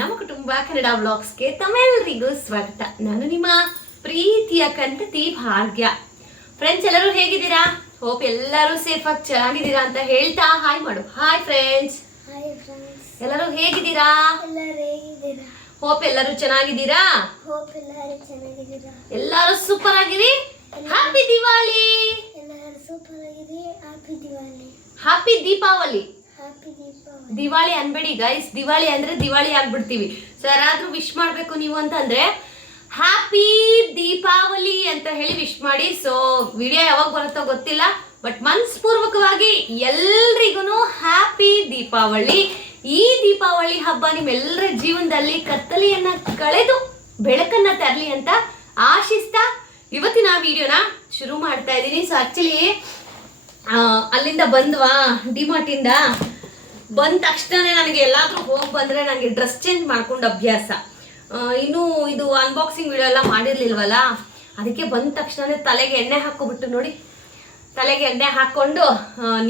ನಮ್ಮ ಕುಟುಂಬ ಕನ್ನಡ ವ್ಲಾಗ್ಸ್ಗೆ ತಮ್ಮೆಲ್ಲರಿಗೂ ಸ್ವಾಗತ. ನಾನು ನಿಮ್ಮ ಪ್ರೀತಿಯ ಕಂತತಿ ಭಾಗ್ಯ ಫ್ರೆಂಡ್ಸ್ ಎಲ್ಲರೂ ಹೇಗಿದ್ದೀರಾ? ಹೋಪ್ ಎಲ್ಲರೂ ಸೇಫ್ ಆಗಿ ಚೆನ್ನಾಗಿದ್ದೀರಾ ಅಂತ ಹೇಳ್ತಾ ಹಾಯ್ ಮಾಡು. ಹಾಯ್ ಫ್ರೆಂಡ್ಸ್ ಎಲ್ಲರೂ ಹೇಗಿದ್ದೀರಾ? ಹೋಪ್ ಎಲ್ಲರೂ ಚೆನ್ನಾಗಿದ್ದೀರಾ? ಎಲ್ಲರೂ ಸೂಪರ್ ಆಗಿರಿ? ಹ್ಯಾಪಿ ದಿವಾಲಿ ಹ್ಯಾಪಿ ದೀಪಾವಳಿ ದಿವಾಳಿ ಅನ್ಬೇಡಿ ಗೈಸ್ ದಿವಾಳಿ ಅಂದ್ರೆ ದಿವಾಳಿ ಆಗ್ಬಿಡ್ತೀವಿ. ಸೊ ಯಾರಾದ್ರೂ ವಿಶ್ ಮಾಡ್ಬೇಕು ನೀವು ಅಂತಂದ್ರೆ ಹ್ಯಾಪಿ ದೀಪಾವಳಿ ಅಂತ ಹೇಳಿ ವಿಶ್ ಮಾಡಿ. ಸೊ ವಿಡಿಯೋ ಯಾವಾಗ ಬರುತ್ತೋ ಗೊತ್ತಿಲ್ಲ ಬಟ್ ಮನಸ್ಪೂರ್ವಕವಾಗಿ ಎಲ್ರಿಗೂ ಹ್ಯಾಪಿ ದೀಪಾವಳಿ ಈ ದೀಪಾವಳಿ ಹಬ್ಬ ನಿಮ್ಮೆಲ್ಲರ ಜೀವನದಲ್ಲಿ ಕತ್ತಲೆಯನ್ನ ಕಳೆದು ಬೆಳಕನ್ನ ತರಲಿ ಅಂತ ಆಶಿಸ್ತಾ ಇವತ್ತಿನ ವಿಡಿಯೋನ ಶುರು ಮಾಡ್ತಾ ಇದ್ದೀನಿ. ಸೊ ಆಕ್ಚುಲಿ ಅಲ್ಲಿಂದ ಬಂದ್ವಾ ಡಿಮಾರ್ಟಿಂದ ಬಂದ ತಕ್ಷಣ ನನಗೆ ಎಲ್ಲಾದರೂ ಹೋಗಿ ಬಂದ್ರೆ ನನಗೆ ಡ್ರೆಸ್ ಚೇಂಜ್ ಮಾಡ್ಕೊಂಡು ಅಭ್ಯಾಸ. ಇನ್ನೂ ಇದು ಅನ್ಬಾಕ್ಸಿಂಗ್ ವಿಡಿಯೋ ಎಲ್ಲ ಮಾಡಿರಲಿಲ್ವಲ್ಲ? ಅದಕ್ಕೆ ಬಂದ ತಕ್ಷಣನೇ ತಲೆಗೆ ಎಣ್ಣೆ ಹಾಕೋಬಿಟ್ಟು ನೋಡಿ. ತಲೆಗೆ ಎಣ್ಣೆ ಹಾಕ್ಕೊಂಡು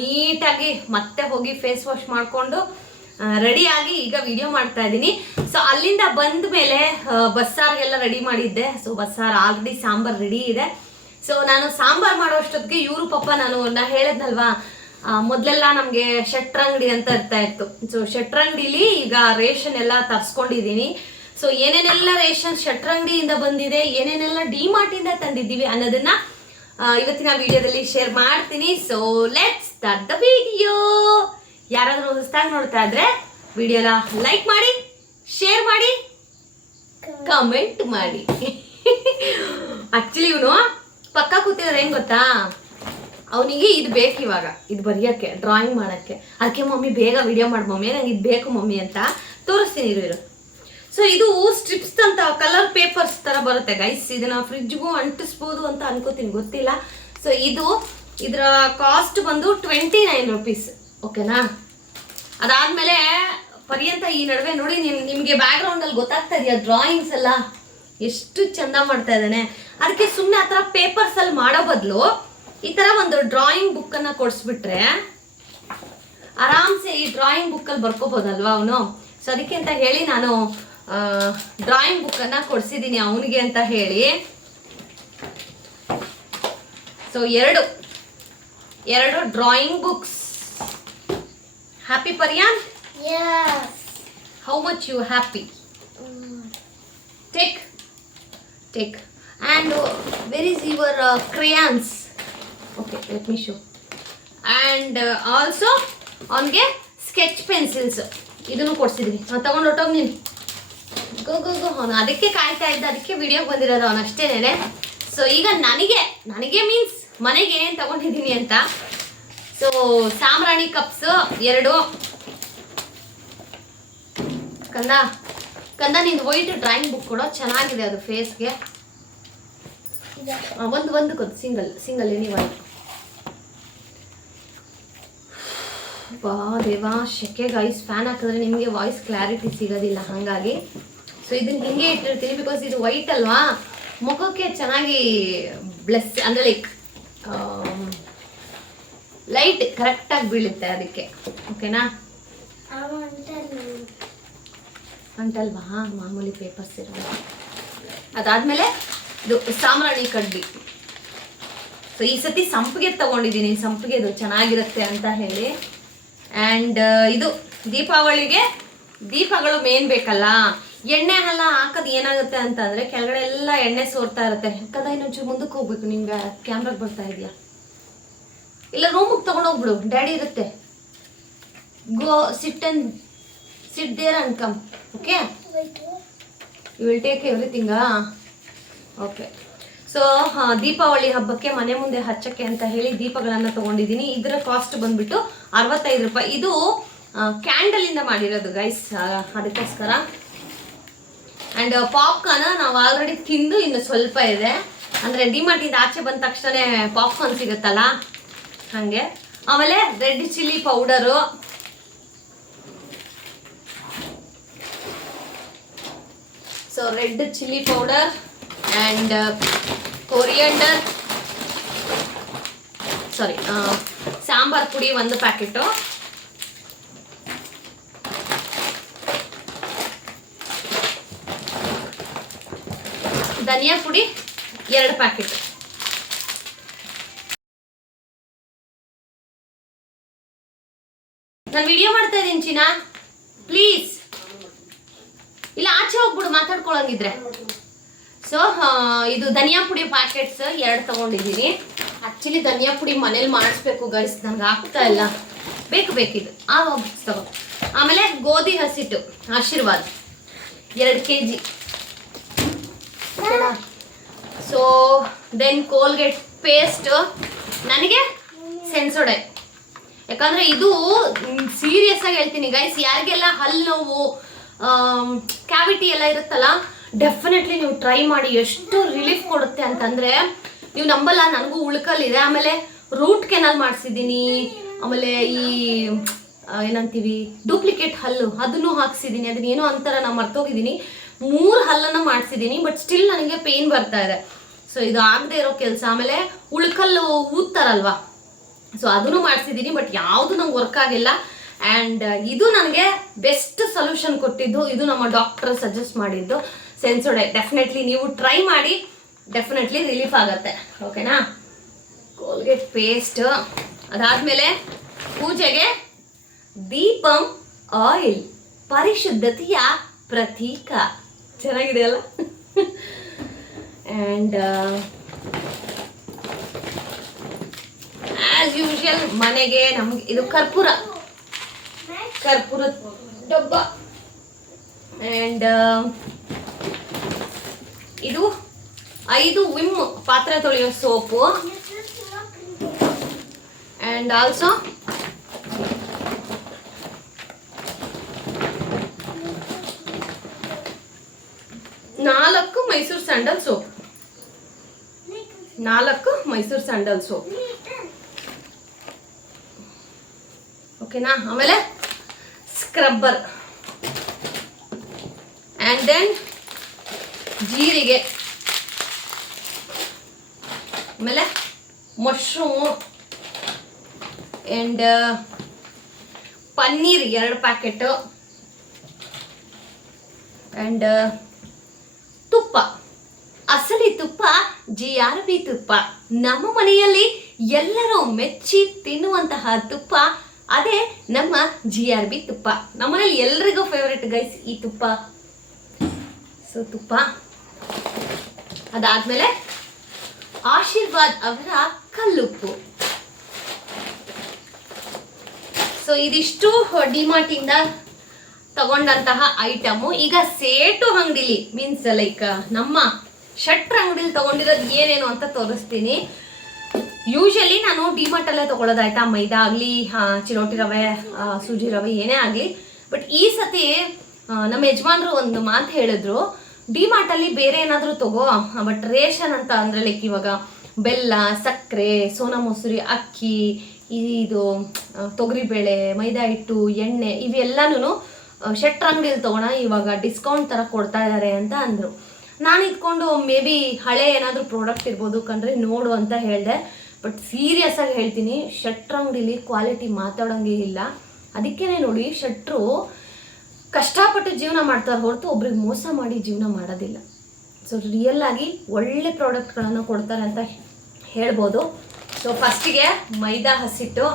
ನೀಟಾಗಿ ಮತ್ತೆ ಹೋಗಿ ಫೇಸ್ ವಾಶ್ ಮಾಡಿಕೊಂಡು ರೆಡಿಯಾಗಿ ಈಗ ವಿಡಿಯೋ ಮಾಡ್ತಾ ಇದ್ದೀನಿ. ಸೊ ಅಲ್ಲಿಂದ ಬಂದ ಮೇಲೆ ಬಸ್ಸಾರಿಗೆಲ್ಲ ರೆಡಿ ಮಾಡಿದ್ದೆ. ಸೊ ಬಸ್ಸಾರು ಆಲ್ರೆಡಿ ಸಾಂಬಾರ್ ರೆಡಿ ಇದೆ. ಸೊ ನಾನು ಸಾಂಬಾರ್ ಮಾಡೋಷ್ಟೊತ್ತಿಗೆ ಇವರು ಪಪ್ಪ ನಾನು ನಾ ಮೊದ್ಲೆಲ್ಲ ನಮಗೆ ಶೆಟ್ರಂಗಡಿ ಅಂತ ಇರ್ತಾ ಇತ್ತು. ಸೊ ಶೆಟ್ರಂಗಡಿಲಿ ಈಗ ರೇಷನ್ ಎಲ್ಲ ತರ್ಸ್ಕೊಂಡಿದ್ದೀನಿ ಸೊ ಏನೇನೆಲ್ಲ ರೇಷನ್ ಶೆಟ್ರಂಗಡಿಯಿಂದ ಬಂದಿದೆ, ಏನೇನೆಲ್ಲ ಡಿಮಾರ್ಟಿಂದ ತಂದಿದ್ದೀವಿ ಅನ್ನೋದನ್ನ ಇವತ್ತಿನ ವಿಡಿಯೋದಲ್ಲಿ ಶೇರ್ ಮಾಡ್ತೀನಿ. So let's start the video ಯಾರಾದರೂ ಹೊಸದಾಗಿ ನೋಡ್ತಾ ಇದ್ರೆ ವಿಡಿಯೋನ ಲೈಕ್ ಮಾಡಿ ಶೇರ್ ಮಾಡಿ ಕಮೆಂಟ್ ಮಾಡಿ. ಆಕ್ಚುಲಿ ಇವನು ಪಕ್ಕ ಕೂತಿದ್ರೆ ಹೆಂಗ್ ಗೊತ್ತಾ? ಅವನಿಗೆ ಇದು ಬೇಕು ಇವಾಗ. ಇದು ಬರೆಯೋಕ್ಕೆ ಡ್ರಾಯಿಂಗ್ ಮಾಡೋಕ್ಕೆ. ಅದಕ್ಕೆ ಮಮ್ಮಿ ಬೇಗ ವಿಡಿಯೋ ಮಾಡಿ. ಮಮ್ಮಿ, ನಂಗೆ ಇದು ಬೇಕು ಮಮ್ಮಿ ಅಂತ ತೋರಿಸ್ತೀನಿ, ಇರು ಸೊ ಇದು ಸ್ಟ್ರಿಪ್ಸ್ ಅಂತ ಕಲರ್ ಪೇಪರ್ಸ್ ತರ ಬರುತ್ತೆ ಗೈಸ್ ಇದನ್ನ ಫ್ರಿಜ್ಗೂ ಅಂಟಿಸ್ಬೋದು ಅಂತ ಅನ್ಕೋತೀನಿ, ಗೊತ್ತಿಲ್ಲ. ಸೊ ಇದು ಇದರ ಕಾಸ್ಟ್ ಬಂದು ಟ್ವೆಂಟಿ ನೈನ್ ರುಪೀಸ್ ಓಕೆನಾ ಅದಾದಮೇಲೆ ಪರ್ಯಂತ ಈ ನಡುವೆ ನೋಡಿ, ನಿಮ್, ನಿಮಗೆ ಬ್ಯಾಕ್ಗ್ರೌಂಡ್ ಅಲ್ಲಿ ಗೊತ್ತಾಗ್ತಾ ಇದೆಯಾ ಡ್ರಾಯಿಂಗ್ಸ್ ಎಲ್ಲ? ಎಷ್ಟು ಚಂದ ಮಾಡ್ತಾ ಇದ್ದಾನೆ. ಅದಕ್ಕೆ ಸುಮ್ಮನೆ ಆ ಥರ ಪೇಪರ್ಸಲ್ಲಿ ಮಾಡೋ ಬದಲು ಈ ತರ ಒಂದು ಡ್ರಾಯಿಂಗ್ ಬುಕ್ ಅನ್ನ ಕೊಡಿಸ್ಬಿಟ್ರೆ ಆರಾಮ್ಸೆ ಈ ಡ್ರಾಯಿಂಗ್ ಬುಕ್ ಅಲ್ಲಿ ಬರ್ಕೋಬಹುದಲ್ವಾ ಅವನು? ಸೊ ಅದಕ್ಕೆ ಅಂತ ಹೇಳಿ ನಾನು ಡ್ರಾಯಿಂಗ್ ಬುಕ್ ಅನ್ನ ಕೊಡಿಸಿದ್ದೀನಿ ಅವನಿಗೆ ಅಂತ ಹೇಳಿ. ಸೊ ಎರಡು. ಎರಡು drawing books happy ಪರ್ಯಾನ್ yes how much you happy take take and where is your crayons okay let me show and also ಅವನಿಗೆ ಸ್ಕೆಚ್ ಪೆನ್ಸಿಲ್ಸ್ ಇದನ್ನು ಕೊಡ್ಸಿದ್ವಿ ತಗೊಂಡು ಹೊಟ್ಟೋಗಿ ನೀನು. ಗೋ ಗೋ ಗೋ, ಅವನು ಅದಕ್ಕೆ ಕಾಯ್ತಾ ಇದ್ದ, ಅದಕ್ಕೆ ವಿಡಿಯೋಗೆ ಬಂದಿರೋದು ಅವನು ಅಷ್ಟೇನೆ ಸೊ ಈಗ ನನಗೆ ನನಗೆ ಮೀನ್ಸ್ ಮನೆಗೆ ಏನೇನು ತಗೊಂಡಿದ್ದೀನಿ ಅಂತ. ಸೊ ಸಾಮ್ರಾಣಿ ಕಪ್ಸ್ ಎರಡು. ಕಂದ ಕಂದ, ನಿಂದು ವೈಟ್ ಡ್ರಾಯಿಂಗ್ ಬುಕ್ ಕೊಡೋ. ಚೆನ್ನಾಗಿದೆ ಅದು ಫೇಸ್ಗೆ ಒಂದು ಒಂದು ಕೊತ್ತು ಸಿಂಗಲ್ ಸಿಂಗಲ್ ಎನಿ ಒನ್ ಬಾ ದೇವಾ ಶೆಕೆ ಗೈಸ್ ಫ್ಯಾನ್ ಹಾಕಿದ್ರೆ ನಿಮಗೆ ವಾಯ್ಸ್ ಕ್ಲಾರಿಟಿ ಸಿಗೋದಿಲ್ಲ ಹಾಗಾಗಿ. ಸೊ ಇದನ್ನ ಹಿಂಗೆ ಇಟ್ಟಿರ್ತೀನಿ ಬಿಕಾಸ್ ಇದು ವೈಟ್ ಅಲ್ವಾ? ಮುಖಕ್ಕೆ ಚೆನ್ನಾಗಿ ಬ್ಲೆಸ್ ಅಂದರೆ ಲೈಕ್ ಲೈಟ್ ಕರೆಕ್ಟಾಗಿ ಬೀಳುತ್ತೆ ಅದಕ್ಕೆ. ಓಕೆನಾ ಅಂಟಲ್ವಾ ಮಾಮೂಲಿ ಪೇಪರ್ಸ್ ಇರೋದು. ಅದಾದಮೇಲೆ ಇದು ಸಾಮ್ರಾಣಿ ಕಡ್ಡಿ. ಸೊ ಈ ಸತಿ ಸಂಪಿಗೆ ತಗೊಂಡಿದ್ದೀನಿ. ಸಂಪಿಗೆ ಇದು ಚೆನ್ನಾಗಿರುತ್ತೆ ಅಂತ ಹೇಳಿ. ಆ್ಯಂಡ್ ಇದು ದೀಪಾವಳಿಗೆ ದೀಪಗಳು ಮೇನ್ ಬೇಕಲ್ಲ. ಎಣ್ಣೆ ಎಲ್ಲ ಹಾಕೋದು ಏನಾಗುತ್ತೆ ಅಂತಂದರೆ ಕೆಳಗಡೆ ಎಲ್ಲ ಎಣ್ಣೆ ಸೋರ್ತಾ ಇರುತ್ತೆ. ಕದ ಇನ್ನೊಂಚೂರು ಮುಂದಕ್ಕೆ ಹೋಗ್ಬೇಕು. ನಿಮ್ಗೆ ಕ್ಯಾಮ್ರಾಗೆ ಬರ್ತಾ ಇದೆಯಾ? ಇಲ್ಲ ರೂಮಿಗೆ ತೊಗೊಂಡೋಗ್ಬಿಡು ಡ್ಯಾಡಿ ಇರುತ್ತೆ. Go sit and sit there ಅನ್ಕಮ್ come okay you will take ಎವ್ರಿಥಿಂಗಾ okay so Deepavali ಹಬ್ಬಕ್ಕೆ ಮನೆ ಮುಂದೆ ಹಚ್ಚಕ್ಕೆ ಅಂತ ಹೇಳಿ ದೀಪಗಳನ್ನು ತಗೊಂಡಿದ್ದೀನಿ. ಇದರ ಕಾಸ್ಟ್ ಬಂದ್ಬಿಟ್ಟು ಅರವತ್ತೈದು ರೂಪಾಯಿ. ಇದು ಕ್ಯಾಂಡಲ್ ಇಂದ ಮಾಡಿರೋದು ಗೈಸ್ ಅದಕ್ಕೋಸ್ಕರ. ಆ್ಯಂಡ್ ಪಾಪ್ಕಾರ್ನ್ ನಾವು ಆಲ್ರೆಡಿ ತಿಂದು ಇನ್ನು ಸ್ವಲ್ಪ ಇದೆ. ಅಂದರೆ ಡಿಮಾರ್ಟಿಂದ ಆಚೆ ಬಂದ ತಕ್ಷಣ ಪಾಪ್ಕಾರ್ನ್ ಸಿಗುತ್ತಲ್ಲ? ಹಾಗೆ. ಆಮೇಲೆ red chilli powder. So red chilli powder. And coriander sorry sambar ಪುಡಿ ಒಂದು ಪ್ಯಾಕೆಟು ಧನಿಯಾ ಪುಡಿ ಎರಡು ಪ್ಯಾಕೆಟ್ ನಾನು ವಿಡಿಯೋ ಮಾಡ್ತಾ ಇದ್ದೀನಿ ಚೀನಾ. ಪ್ಲೀಸ್ ಇಲ್ಲ, ಆಚೆ ಹೋಗ್ಬಿಡು, ಮಾತಾಡ್ಕೊಳಂಗಿದ್ರೆ. ಸೊ ಇದು ಧನಿಯಾ ಪುಡಿ ಪ್ಯಾಕೆಟ್ಸ್ ಎರಡು ತಗೊಂಡಿದ್ದೀನಿ. ಆ್ಯಕ್ಚುಲಿ ಧನಿಯಾ ಪುಡಿ ಮನೇಲಿ ಮಾಡಿಸ್ಬೇಕು ಗೈಸ್ ನಂಗೆ ಆಗ್ತಾ ಇಲ್ಲ. ಬೇಕು ಬೇಕಿದು ಆ ತಗೋ. ಆಮೇಲೆ ಗೋಧಿ ಹಸಿಟ್ಟು, ಆಶೀರ್ವಾದ. ಎರಡು K G so then Colgate paste ನನಗೆ ಸೆನ್ಸೋಡೆ ಯಾಕಂದ್ರೆ ಇದು ಸೀರಿಯಸ್ ಆಗಿ ಹೇಳ್ತೀನಿ ಗೈಸ್ ಯಾರಿಗೆಲ್ಲ ಹಲ್ಲು ನೋವು ಕ್ಯಾವಿಟಿ ಎಲ್ಲ ಇರುತ್ತಲ್ಲ ಡೆಫಿನೆಟ್ಲಿ ನೀವು ಟ್ರೈ ಮಾಡಿ ಎಷ್ಟು ರಿಲೀಫ್ ಕೊಡುತ್ತೆ ಅಂತಂದ್ರೆ, ನೀವು ನಂಬಲ್ಲ, ನನಗೂ ಉಳ್ಕಲ್ಲಿದೆ. ಆಮೇಲೆ ರೂಟ್ ಕೆನಲ್ ಮಾಡಿಸಿದ್ದೀನಿ. ಆಮೇಲೆ ಈ ಏನಂತೀವಿ ಡೂಪ್ಲಿಕೇಟ್ ಹಲ್ಲು, ಅದನ್ನು ಹಾಕ್ಸಿದ್ದೀನಿ. ಅದನ್ನ ಏನೋ ಅಂತಾರ ನಾನು ಮರ್ತೋಗಿದ್ದೀನಿ. ಮೂರು ಹಲ್ಲನ್ನು ಮಾಡಿಸಿದ್ದೀನಿ ಬಟ್ ಸ್ಟಿಲ್ ನನಗೆ ಪೇಯ್ನ್ ಬರ್ತಾ ಇದೆ. ಸೊ ಇದು ಆಗದೆ ಇರೋ ಕೆಲಸ. ಆಮೇಲೆ ಉಳ್ಕಲ್ಲು ಊದ್ತಾರಲ್ವಾ? ಸೊ ಅದನ್ನು ಮಾಡಿಸಿದ್ದೀನಿ ಬಟ್ ಯಾವುದು ನಂಗೆ ವರ್ಕ್ ಆಗಿಲ್ಲ. ಆ್ಯಂಡ್ ಇದು ನನಗೆ ಬೆಸ್ಟ್ ಸೊಲ್ಯೂಷನ್ ಕೊಟ್ಟಿದ್ದು, ಇದು ನಮ್ಮ ಡಾಕ್ಟರ್ ಸಜೆಸ್ಟ್ ಮಾಡಿದ್ದು. ಸೆನ್ಸೋಡೆ ಡೆಫಿನೆಟ್ಲಿ ನೀವು ಟ್ರೈ ಮಾಡಿ ಡೆಫಿನೆಟ್ಲಿ ರಿಲೀಫ್ ಆಗುತ್ತೆ. ಓಕೆನಾ ಕೋಲ್ಗೇಟ್ ಪೇಸ್ಟ್ ಅದಾದಮೇಲೆ ಪೂಜೆಗೆ ದೀಪಂ ಆಯಿಲ್ ಪರಿಶುದ್ಧತೆಯ ಪ್ರತೀಕ. ಚೆನ್ನಾಗಿದೆಯಲ್ಲ ಆ್ಯಂಡ್ ಆಸ್ ಯೂಶ್ವಲ್ ಮನೆಗೆ ನಮ್ಗೆ ಇದು ಕರ್ಪೂರ. ಕರ್ಪೂರ ಡಬ್ಬ ಆ್ಯಂಡ್ ಇದು ಐದು ವಿಮ್ ಪಾತ್ರೆ ತೊಳೆಯೋ ಸೋಪು. ಆ್ಯಂಡ್ ಆಲ್ಸೋ ನಾಲ್ಕು ಮೈಸೂರು ಸ್ಯಾಂಡಲ್ ಸೋಪ್. ನಾಲ್ಕು ಮೈಸೂರು ಸ್ಯಾಂಡಲ್ ಸೋಪ್. ಓಕೆನಾ ಆಮೇಲೆ ಸ್ಕ್ರಬ್ಬರ್ ಆ್ಯಂಡ್ ದೆನ್ ಜೀರಿಗೆ, ಆಮೇಲೆ ಮಶ್ರೂಮು ಆ್ಯಂಡ್ ಪನ್ನೀರ್ ಎರಡು ಪ್ಯಾಕೆಟು ಆ್ಯಂಡ್ ತುಪ್ಪ. ಅಸಲಿ ತುಪ್ಪ, ಜಿ ಆರ್ ಬಿ ತುಪ್ಪ. ನಮ್ಮ ಮನೆಯಲ್ಲಿ ಎಲ್ಲರೂ ಮೆಚ್ಚಿ ತಿನ್ನುವಂತಹ ತುಪ್ಪ, ಅದೇ ನಮ್ಮ ಜಿ ಆರ್ ಬಿ ತುಪ್ಪ. ನಮ್ಮನೇಲಿ ಎಲ್ರಿಗೂ ಫೇವ್ರೆಟ್ ಗೈಸ್ ಈ ತುಪ್ಪ. ಸೊ ತುಪ್ಪ. ಅದಾದ್ಮೇಲೆ ಆಶೀರ್ವಾದ್ ಅವರ ಕಲ್ಲುಪ್ಪು. ಸೊ ಇದಿಷ್ಟು ಡಿಮಾರ್ಟಿಂದ ತಗೊಂಡಂತಹ ಐಟಮು. ಈಗ ಸೇಟು ಅಂಗಡಿಲಿ ಮೀನ್ಸ್ ಲೈಕ್ ನಮ್ಮ ಶಟ್ರ್ ಅಂಗಡಿಲಿ ತಗೊಂಡಿರೋದು ಏನೇನು ಅಂತ ತೋರಿಸ್ತೀನಿ. ಯೂಶಲಿ ನಾನು ಡಿಮಾರ್ಟಲ್ಲೇ ತಗೊಳ್ಳೋದಾಯ್ತಾ ಮೈದಾ ಆಗಲಿ ಚಿರೋಟಿ ರವೆ ಸೂಜಿ ರವೆ ಏನೇ ಆಗಲಿ. ಬಟ್ ಈ ಸತಿ ನಮ್ಮ ಯಜಮಾನ್ರು ಒಂದು ಮಾತು ಹೇಳಿದ್ರು. ಡಿಮಾರ್ಟಲ್ಲಿ ಬೇರೆ ಏನಾದರೂ ತಗೋ ಬಟ್ ರೇಷನ್ ಅಂತ ಅಂದರೆ ಲೈಕ್ ಇವಾಗ ಬೆಲ್ಲ, ಸಕ್ಕರೆ, ಸೋನಾ ಮೊಸರಿ, ಅಕ್ಕಿ, ಇದು ತೊಗರಿಬೇಳೆ, ಮೈದಾ ಹಿಟ್ಟು, ಎಣ್ಣೆ ಇವೆಲ್ಲನೂ ಶೆಟ್ರ್ ಅಂಗಡಿಯಲ್ಲಿ ತಗೋಣ, ಇವಾಗ ಡಿಸ್ಕೌಂಟ್ ಥರ ಕೊಡ್ತಾ ಇದ್ದಾರೆ ಅಂತ ಅಂದರು. ನಾನು ಇಟ್ಕೊಂಡು ಮೇ ಬಿ ಹಳೆ ಏನಾದರೂ ಪ್ರಾಡಕ್ಟ್ ಇರ್ಬೋದು ಕಂಡ್ರೆ ನೋಡು ಅಂತ ಹೇಳಿದೆ ಬಟ್ ಸೀರಿಯಸ್ ಆಗಿ ಹೇಳ್ತೀನಿ, ಶೆಟ್ರ್ ಅಂಗಡಿಲಿ ಕ್ವಾಲಿಟಿ ಮಾತಾಡೋಂಗೆ ಇಲ್ಲ. ಅದಕ್ಕೇನೆ ನೋಡಿ, ಶೆಟ್ರು ಕಷ್ಟಪಟ್ಟು ಜೀವನ ಮಾಡ್ತಾರೆ ಹೊರತು ಒಬ್ರಿಗೆ ಮೋಸ ಮಾಡಿ ಜೀವನ ಮಾಡೋದಿಲ್ಲ. ಸೊ ರಿಯಲ್ ಆಗಿ ಒಳ್ಳೆ ಪ್ರಾಡಕ್ಟ್ಗಳನ್ನು ಕೊಡ್ತಾರೆ ಅಂತ ಹೇಳ್ಬೋದು. ಸೊ ಫಸ್ಟಿಗೆ ಮೈದಾ ಹಸಿಟ್ಟು.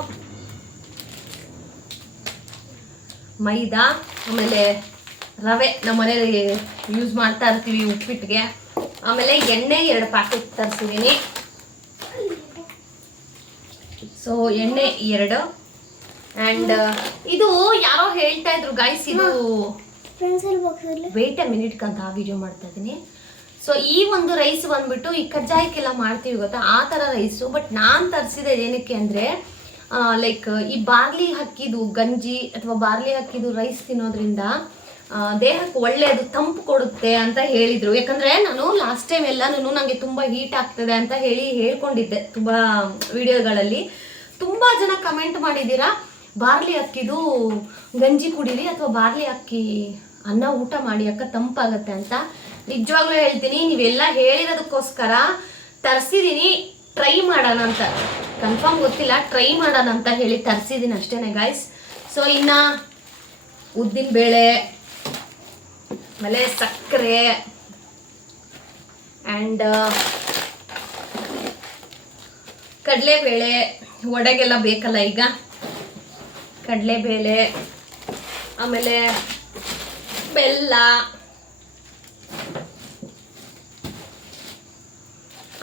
ಮೈದಾ, ಆಮೇಲೆ ರವೆ ನಮ್ಮ ಮನೇಲಿ ಯೂಸ್ ಮಾಡ್ತಾ ಇರ್ತೀವಿ ಉಪ್ಪಿಟ್ಟಿಗೆ ಆಮೇಲೆ ಎಣ್ಣೆ ಎರಡು ಪ್ಯಾಕೆಟ್ ತರಿಸಿದ್ದೀನಿ ಸೊ ಎಣ್ಣೆ ಎರಡು. ಆ್ಯಂಡ್ ಇದು ಯಾರೋ ಹೇಳ್ತಾ ಇದ್ರು ಗೈಸ್ ಇದು ವೇಟ್ ಅ ಮಿನಿಟ್ ಅಂತ ವಿಡಿಯೋ ಮಾಡ್ತಾ ಇದ್ದೀನಿ. ಸೊ ಈ ಒಂದು ರೈಸ್ ಬಂದ್ಬಿಟ್ಟು ಈ ಕಜ್ಜಾಯಕ್ಕೆಲ್ಲ ಮಾಡ್ತೀವಿ ಗೊತ್ತಾ? ಆ ಥರ ರೈಸು ಬಟ್ ನಾನು ತರಿಸಿದೆ ಏನಕ್ಕೆ ಅಂದರೆ ಲೈಕ್ ಈ ಬಾರ್ಲಿ ಹಕ್ಕಿದು ಗಂಜಿ ಅಥವಾ ಬಾರ್ಲಿ ಹಕ್ಕಿದು ರೈಸ್ ತಿನ್ನೋದ್ರಿಂದ ದೇಹಕ್ಕೆ ಒಳ್ಳೆಯದು ತಂಪು ಕೊಡುತ್ತೆ ಅಂತ ಹೇಳಿದರು. ಯಾಕಂದರೆ ನಾನು ಲಾಸ್ಟ್ ಟೈಮ್ ಎಲ್ಲನೂ ನನಗೆ ತುಂಬ ಹೀಟ್ ಆಗ್ತದೆ ಅಂತ ಹೇಳಿ ಹೇಳ್ಕೊಂಡಿದ್ದೆ ತುಂಬ ವಿಡಿಯೋಗಳಲ್ಲಿ ತುಂಬ ಜನ ಕಮೆಂಟ್ ಮಾಡಿದ್ದೀರಾ? ಬಾರ್ಲಿ ಅಕ್ಕಿದು ಗಂಜಿ ಕುಡೀರಿ ಅಥವಾ ಬಾರ್ಲಿ ಅಕ್ಕಿ ಅನ್ನ ಊಟ ಮಾಡಿ ಅಕ್ಕ ತಂಪಾಗತ್ತೆ ಅಂತ ನಿಜವಾಗ್ಲೂ ಹೇಳ್ತೀನಿ. ನೀವೆಲ್ಲ ಹೇಳಿರೋದಕ್ಕೋಸ್ಕರ ತರಿಸಿದ್ದೀನಿ ಟ್ರೈ ಮಾಡೋಣ ಅಂತ. ಕನ್ಫರ್ಮ್ ಗೊತ್ತಿಲ್ಲ, ಟ್ರೈ ಮಾಡೋಣ ಅಂತ ಹೇಳಿ ತರಿಸಿದ್ದೀನಿ ಅಷ್ಟೇ ಗಾಯ್ಸ್ ಸೊ ಇನ್ನು ಉದ್ದಿನ ಬೇಳೆ ಆಮೇಲೆ ಸಕ್ಕರೆ ಆ್ಯಂಡ್ ಕಡಲೆಬೇಳೆ ಒಡೆಗೆಲ್ಲ ಬೇಕಲ್ಲ ಈಗ. ಕಡಲೆಬೇಳೆ, ಆಮೇಲೆ ಬೆಲ್ಲ,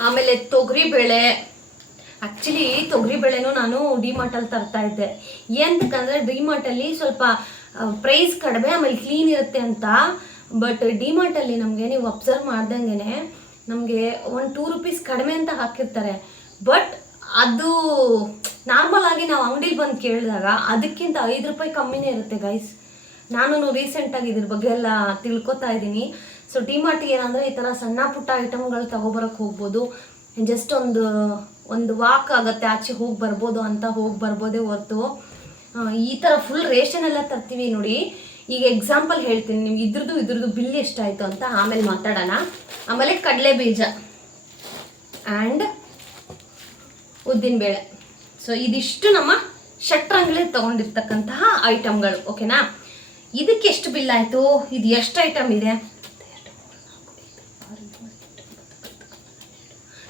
ಆಮೇಲೆ ತೊಗರಿ ತೊಗರಿಬೇಳೆ. ಆ್ಯಕ್ಚುಲಿ ತೊಗರಿಬೇಳೆನೂ ನಾನು ಡಿಮಾರ್ಟಲ್ಲಿ ತರ್ತಾ ಇದ್ದೆ. ಎಂತಕ್ಕಂದರೆ ಡಿಮಾರ್ಟಲ್ಲಿ ಸ್ವಲ್ಪ ಪ್ರೈಸ್ ಕಡಿಮೆ, ಆಮೇಲೆ ಕ್ಲೀನ್ ಇರುತ್ತೆ ಅಂತ. ಬಟ್ ಡಿಮಾರ್ಟಲ್ಲಿ ನಮಗೆ ನೀವು ಅಬ್ಸರ್ವ್ ಮಾಡ್ದಂಗೆ ನಮಗೆ ಒಂದು ಟೂ ರುಪೀಸ್ ಕಡಿಮೆ ಅಂತ ಹಾಕಿರ್ತಾರೆ. ಬಟ್ ಅದು ನಾರ್ಮಲ್ ಆಗಿ ನಾವು ಅಂಗಡಿಲಿ ಬಂದು ಕೇಳಿದಾಗ ಅದಕ್ಕಿಂತ ಐದು ರೂಪಾಯಿ ಕಮ್ಮಿನೇ ಇರುತ್ತೆ ಗೈಸ್ ನಾನು ರೀಸೆಂಟಾಗಿ ಇದ್ರ ಬಗ್ಗೆ ಎಲ್ಲ ತಿಳ್ಕೊತಾ ಇದ್ದೀನಿ. ಸೊ ಡಿಮಾರ್ಟ್ಗೆ ಏನಂದರೆ ಈ ಥರ ಸಣ್ಣ ಪುಟ್ಟ ಐಟಮ್ಗಳು ತಗೊಬರಕ್ಕೆ ಹೋಗ್ಬೋದು. ಜಸ್ಟ್ ಒಂದು ಒಂದು ವಾಕ್ ಆಗುತ್ತೆ, ಆಚೆ ಹೋಗಿ ಬರ್ಬೋದು ಅಂತ ಹೋಗಿ ಬರ್ಬೋದೇ ಹೊರ್ತು. ಈ ಥರ ಫುಲ್ ರೇಷನ್ ಎಲ್ಲ ತರ್ತೀವಿ ನೋಡಿ. ಈಗ ಎಕ್ಸಾಂಪಲ್ ಹೇಳ್ತೀನಿ, ನಿಮ್ಗೆ ಇದ್ರದ್ದು ಇದ್ರದ್ದು ಬಿಲ್ ಎಷ್ಟಾಯಿತು ಅಂತ ಆಮೇಲೆ ಮಾತಾಡೋಣ. ಆಮೇಲೆ ಕಡಲೆ ಬೀಜ ಆ್ಯಂಡ್ ಉದ್ದಿನಬೇಳೆ. ಸೊ ಇದಿಷ್ಟು ನಮ್ಮ ಷಟ್ರಂಗ್ಲಿ ತಗೊಂಡಿರ್ತಕ್ಕಂತಹ ಐಟಮ್ಗಳು ಓಕೆನಾ ಇದಕ್ಕೆ ಎಷ್ಟು ಬಿಲ್ ಆಯಿತು? ಇದು ಎಷ್ಟು ಐಟಮ್ ಇದೆ?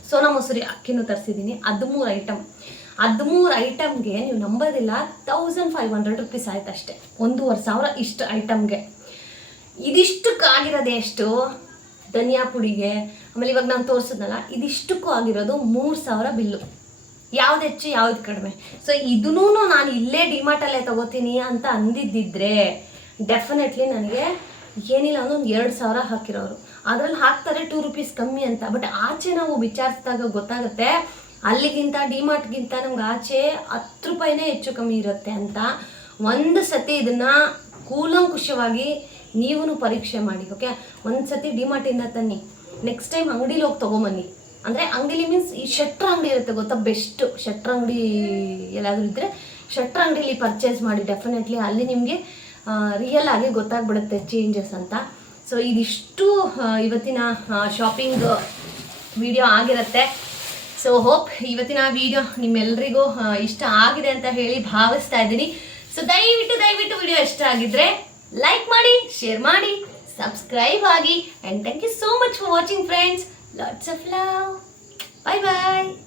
ಸೋನಾ ಮಸೂರಿ ಅಕ್ಕಿನೂ ತರಿಸಿದ್ದೀನಿ. ಹದಿಮೂರು ಐಟಮ್. ಹದಿಮೂರು ಐಟಮ್ಗೆ ನೀವು ನಂಬೋದಿಲ್ಲ ತೌಸಂಡ್ ಫೈವ್ ಹಂಡ್ರೆಡ್ ರುಪೀಸ್ ಆಯ್ತು ಅಷ್ಟೇ ಒಂದೂವರೆ ಸಾವಿರ ಇಷ್ಟು ಐಟಮ್ಗೆ. ಇದಿಷ್ಟಕ್ಕೆ ಆಗಿರೋದೆ ಎಷ್ಟು? ಧನಿಯಾ ಪುಡಿಗೆ. ಆಮೇಲೆ ಇವಾಗ ನಾನು ತೋರಿಸಿದ್ನಲ್ಲ, ಇದಿಷ್ಟಕ್ಕೂ ಆಗಿರೋದು ಮೂರು ಸಾವಿರ ಬಿಲ್ಲು. ಯಾವ್ದು ಹೆಚ್ಚು, ಯಾವ್ದು ಕಡಿಮೆ. ಸೊ ಇದನ್ನೂ ನಾನು ಇಲ್ಲೇ ಡಿಮಾರ್ಟಲ್ಲೇ ತಗೋತೀನಿ ಅಂತ ಅಂದಿದ್ದಿದ್ರೆ ಡೆಫಿನೆಟ್ಲಿ ನನಗೆ ಏನಿಲ್ಲ ಅಂದ್ರೆ ಒಂದು ಎರಡು ಸಾವಿರ ಹಾಕಿರೋರು. ಅದ್ರಲ್ಲಿ ಹಾಕ್ತಾರೆ ಟೂ ರುಪೀಸ್ ಕಮ್ಮಿ ಅಂತ. ಬಟ್ ಆಚೆ ನಾವು ವಿಚಾರಿಸಿದಾಗ ಗೊತ್ತಾಗುತ್ತೆ, ಅಲ್ಲಿಗಿಂತ ಡಿಮಾರ್ಟ್ಗಿಂತ ನಮ್ಗೆ ಆಚೆ ಹತ್ತು ರೂಪಾಯಿನೇ ಹೆಚ್ಚು ಕಮ್ಮಿ ಇರುತ್ತೆ ಅಂತ. ಒಂದು ಸತಿ ಇದನ್ನ ಕೂಲಂಕುಷವಾಗಿ ನೀವು ಪರೀಕ್ಷೆ ಮಾಡಿ ಓಕೆ ಒಂದು ಸತಿ ಡಿಮಾರ್ಟಿಂದ ತನ್ನಿ. ನೆಕ್ಸ್ಟ್ ಟೈಮ್ ಅಂಗಡಿಲಿ ಹೋಗಿ ತೊಗೊಂಬನ್ನಿ. ಅಂದರೆ ಅಂಗಡಿಲಿ ಮೀನ್ಸ್ ಈ ಶಟ್ರ ಅಂಗಡಿ ಇರುತ್ತೆ ಗೊತ್ತಾ? ಬೆಸ್ಟ್ ಶಟ್ರ ಅಂಗಡಿ ಎಲ್ಲಾದರೂ ಇದ್ದರೆ ಶಟ್ರ ಅಂಗಡಿಲಿ ಪರ್ಚೇಸ್ ಮಾಡಿ ಡೆಫಿನೆಟ್ಲಿ ಅಲ್ಲಿ ನಿಮಗೆ ರಿಯಲ್ ಆಗಿ ಗೊತ್ತಾಗ್ಬಿಡುತ್ತೆ ಚೇಂಜಸ್ ಅಂತ. ಸೊ ಇದಿಷ್ಟು ಇವತ್ತಿನ ಶಾಪಿಂಗ್ ವಿಡಿಯೋ ಆಗಿರುತ್ತೆ. ಸೊ ಹೋಪ್ ಇವತ್ತಿನ ವಿಡಿಯೋ ನಿಮ್ಮೆಲ್ಲರಿಗೂ ಇಷ್ಟ ಆಗಿದೆ ಅಂತ ಹೇಳಿ ಭಾವಿಸ್ತಾ ಇದ್ದೀನಿ. ಸೊ ದಯವಿಟ್ಟು ದಯವಿಟ್ಟು ವಿಡಿಯೋ ಇಷ್ಟ ಆಗಿದ್ರೆ ಲೈಕ್ ಮಾಡಿ ಶೇರ್ ಮಾಡಿ ಸಬ್ಸ್ಕ್ರೈಬ್ ಆಗಿ and thank you so much for watching friends Lots of love. Bye bye.